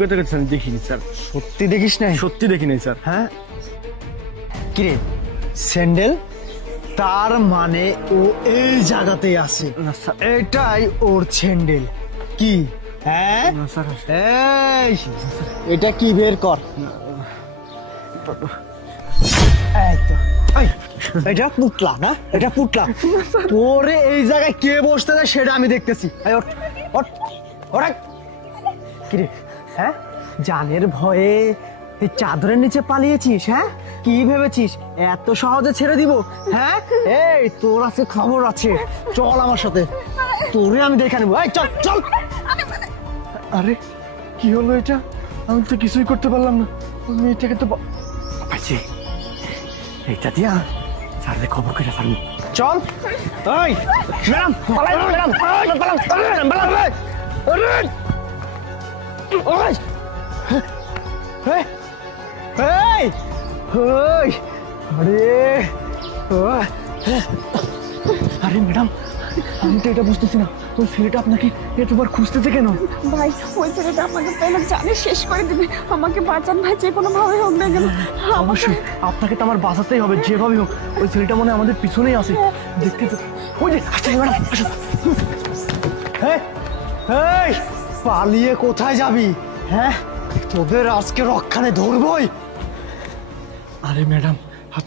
কথা কথা স্যার দেখিনি স্যার, সত্যি দেখিস নাই? সত্যি দেখি নাই স্যার। হ্যাঁ কিরে স্যান্ডেল, তার মানে ও এই জায়গাতেই আছে, না স্যার, এটাই ওর স্যান্ডেল। কি হ্যাঁ না স্যার, এই এটা কি বের কর। এই তো এই, এটা পুতলা না, এটা পুতলা। তোরে এই জায়গায় কে বসতে দেয় সেটা আমি দেখতেছি। এই ওঠ ওঠ ওঠ। কিরে হ্যাঁ, জানের ভয়ে এই চাদরের নিচে পালিয়েছিস? হ্যাঁ কি ভেবেছিস এত সহজে ছেড়ে দিব? হ্যাঁ এই তোর আছে খবর আছে, চল আমার সাথে, তোরে আমি দেখে নেবো। এই চল চল। আরে কি হলো এটা? আমি তো কিছুই করতে পারলাম না। ওই মেয়েটাকে তো পাইছি, এইটা দিয়া স্যারদের খবর করে ফেলবো। চল। এই ম্যাডাম পালাই, ম্যাডাম পালান পালান পালান। আরে ওই এই এই ওই আরে আরে ম্যাডাম, আমি তো এটা বুঝতেছি না, ওই ছেলেটা আপনাকে এতবার খুঁজতেছে কেন? ভাই ওই ছেলেটা আমাকে পেলে জানে শেষ করে দিবে, আমাকে বাঁচান ভাই, যে কোনো ভাবে হোক না কেন। অবশ্যই আপনাকে তো আমার বাঁচাতেই হবে, যেভাবে হোক। ওই ছেলেটা মনে হয় আমাদের পিছনেই আছে, দেখতে তো। ওই যে আসছে ম্যাডাম, আসো। এই এই পালিয়ে কোথায় যাবি? হ্যাঁ তোদের আজকে রক্ষানে ধরবই। আরে ম্যাডাম,